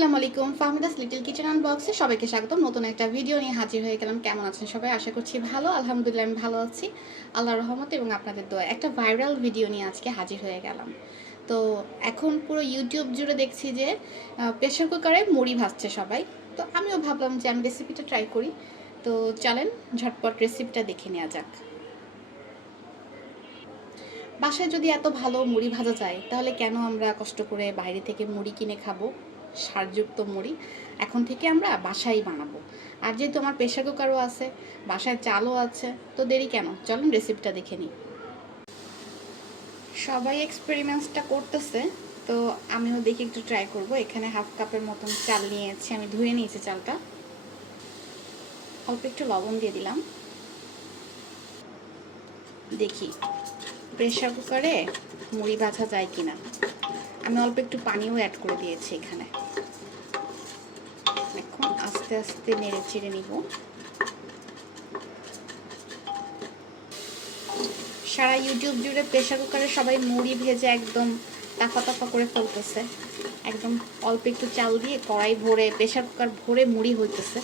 আসসালামু আলাইকুম, Fahmida's little kitchen and বক্সে সবাইকে স্বাগতম। নতুন একটা ভিডিও নিয়ে হাজির হয়ে গেলাম। কেমন আছেন সবাই? আশা করছি ভালো। আলহামদুলিল্লাহ, আমি ভালো আছি। আল্লাহর রহমত এবং আপনাদের দোয়া একটা ভাইরাল ভিডিও নিয়ে আজকে হাজির হয়ে গেলাম। তো এখন পুরো ইউটিউব জুড়ে দেখছি যে প্রেশার কুকারে মুড়ি ভাজছে সবাই। তো আমিও ভাবলাম যে আমি রেসিপিটা ট্রাই করি। তো চলেন, ঝটপট রেসিপিটা দেখে নেওয়া যাক। বাসায় যদি এত ভালো মুড়ি ভাজা যায়, তাহলে কেন আমরা কষ্ট করে বাইরে থেকে মুড়ি কিনে খাব? সারযুক্ত মুড়ি, এখন থেকে আমরা বাসায় বানাবো। আর যেহেতু আমার প্রেশার কুকারও আছে, বাসায় চালও আছে, তো দেরি কেন? চলুন রেসিপিটা দেখে নিই। সবাই এক্সপেরিমেন্টসটা করতেছে, তো আমিও দেখি একটু ট্রাই করব। এখানে হাফ কাপের মতন চাল নিয়েছি, আমি ধুয়ে নিয়েছি চালটা। অল্প একটু লবণ দিয়ে দিলাম। দেখি প্রেশার কুকারে মুড়ি ভাজা যায় কিনা। আমি অল্প একটু পানিও অ্যাড করে দিয়েছি এখানে এখন। আস্তে আস্তে নেড়ে চেড়ে নিব সারা ইউটিউব জুড়ে প্রেশার কুকারে সবাই মুড়ি ভেজে একদম তাফা তাফা করে ফেলতেছে। একদম অল্প একটু চাল দিয়ে কড়াই ভরে প্রেশার কুকার ভরে মুড়ি হইতেছে।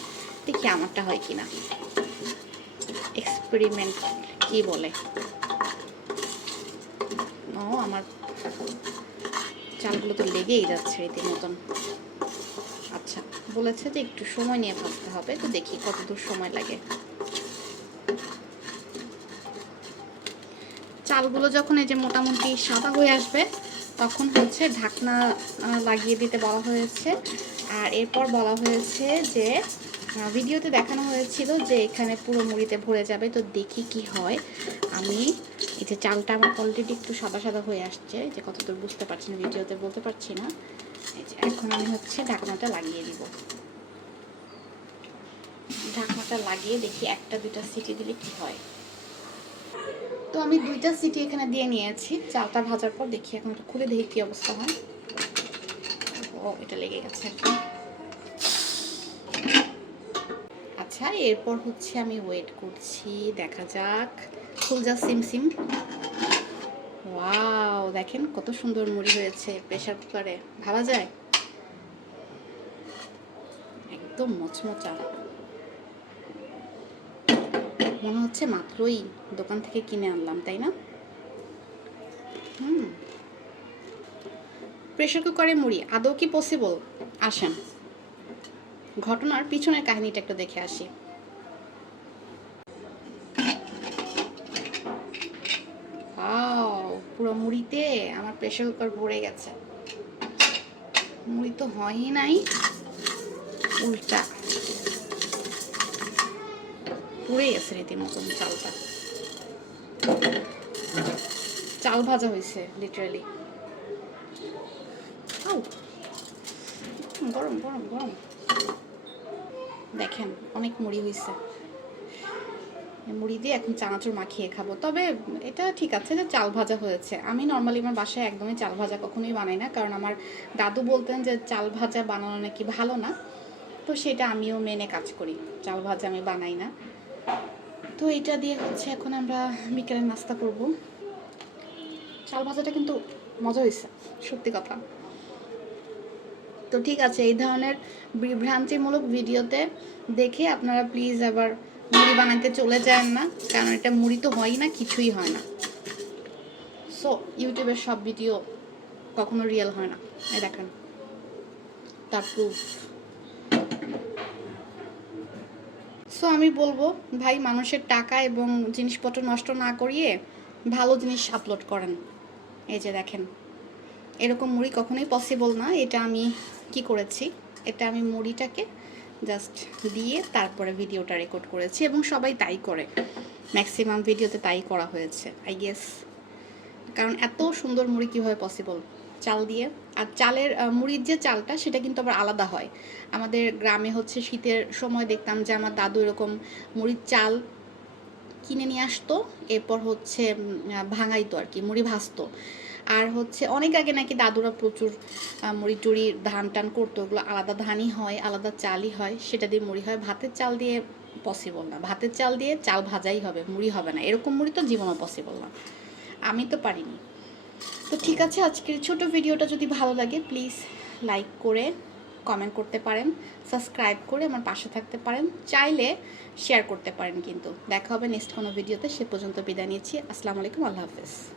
দেখি আমারটা হয় কিনা। এক্সপেরিমেন্ট কি বলে? ও, আমার চালগুলো তো লেগেই যাচ্ছে রীতিমতন। আচ্ছা বলেছে যে একটু সময় নিয়ে ভাজতে হবে, তো দেখি কতদূর সময় লাগে। চালগুলো যখন এই যে মোটামুটি সাদা হয়ে আসবে, তখন হচ্ছে ঢাকনা লাগিয়ে দিতে বলা হয়েছে। আর এরপর বলা হয়েছে যে ভিডিওতে দেখানো হয়েছিল যে এখানে পুরো মুড়িতে ভরে যাবে, তো দেখি কি হয়। আমি এই যে চালটা আমার অলরেডি একটু সাদা সাদা হয়ে আসছে, যে কতদূর বুঝতে পারছি না, ভিডিওতে বলতে পারছি না। এখন আমি হচ্ছে ঢাকনাটা লাগিয়ে দিব। ঢাকনাটা লাগিয়ে দেখি একটা, দুইটা সিটি দিলে কি হয়। তো আমি দুইটা সিটি এখানে দিয়ে নিয়েছি। চালটা ভাজার পর দেখি এখন একটু খুলে দেখি কি অবস্থা হয়। ও, এটা লেগে গেছে আচ্ছা এরপর হচ্ছে আমি ওয়েট করছি, দেখা যাক। ফুলজা সিম সিম। ওয়াও, দেখেন কত সুন্দর মুড়ি হয়েছে প্রেশার কুকারে। ভাবা যায়? একদম মচমচা। মনে হচ্ছে মাত্রই দোকান থেকে কিনে আনলাম, তাই না? হুম। প্রেশার কুকারে মুড়ি, আদৌ কি পসিবল আসেন। ঘটনার পিছনের কাহিনীটা একটু দেখে আসি। Wow, পুরো মুড়িতে আমার প্রেশার কুকার ভরে গেছে। মুড়ি তো হয়ই নাই। উল্টা। পুড়ে গেছে রীতিমতন চালটা। চাল ভাজা হয়েছে লিটারালি গরম গরম গরম। দেখেন অনেক মুড়ি হয়েছে। মুড়ি দিয়ে এখন চানাচুর মাখিয়ে খাব। তবে এটা ঠিক আছে যে চাল ভাজা হয়েছে। আমি নর্মালি আমার বাসায় একদমই চাল ভাজা কখনোই বানাই না, কারণ আমার দাদু বলতেন যে চাল ভাজা বানানো নাকি ভালো না। তো সেটা আমিও মেনে কাজ করি। চাল ভাজা আমি বানাই না। তো এটা দিয়ে হচ্ছে এখন আমরা বিকেলে নাস্তা করব। চাল ভাজাটা কিন্তু মজা হয়েছে সত্যি কথা। তো ঠিক আছে, এই ধরনের বিভ্রান্তিমূলক ভিডিওতে দেখে আপনারা প্লিজ আবার মুড়ি বানাতে চলে যান না, কারণ এটা মুড়ি তো হয় না, কিছুই হয় না। সো ইউটিউবের সব ভিডিও কখনো রিয়েল হয় না। এই দেখেন, তার প্রুফ সো আমি বলব, ভাই, মানুষের টাকা এবং জিনিসপত্র নষ্ট না করিয়ে ভালো জিনিস আপলোড করেন। এই যে দেখেন, এরকম মুড়ি কখনোই পসিবল না। এটা আমি কি করেছি? এটা আমি মুড়িটাকে জাস্ট দিয়ে তারপরে ভিডিওটা রেকর্ড করেছি এবং সবাই তাই করে। ম্যাক্সিমাম ভিডিওতে তাই করা হয়েছে আই গেস কারণ এত সুন্দর মুড়ি কীভাবে পসিবল চাল দিয়ে। আর চালের মুড়ির যে চালটা, সেটা কিন্তু আবার আলাদা হয়। আমাদের গ্রামে হচ্ছে শীতের সময় দেখতাম যে আমার দাদু এরকম মুড়ির চাল কিনে নিয়ে আসতো, এরপর হচ্ছে ভাঙাইতো আর কি, মুড়ি ভাজতো। আর হচ্ছে অনেক আগে নাকি দাদুরা প্রচুর মুড়ি টুড়ি ধান টান করতো, ওগুলো আলাদা ধানই হয়, আলাদা চালই হয়, সেটা দিয়ে মুড়ি হয়। ভাতের চাল দিয়ে পসিবল না। ভাতের চাল দিয়ে চাল ভাজাই হবে, মুড়ি হবে না। এরকম মুড়ি তো জীবনও পসিবল না। আমি তো পারিনি। তো ঠিক আছে, আজকের ছোট ভিডিওটা যদি ভালো লাগে প্লিজ লাইক করে কমেন্ট করতে পারেন সাবস্ক্রাইব করে আমার পাশে থাকতে পারেন, চাইলে শেয়ার করতে পারেন কিন্তু। দেখা হবে নেক্সট কোনো ভিডিওতে, সে পর্যন্ত বিদায় নিচ্ছি। আসসালামু আলাইকুম, আল্লাহ হাফেজ।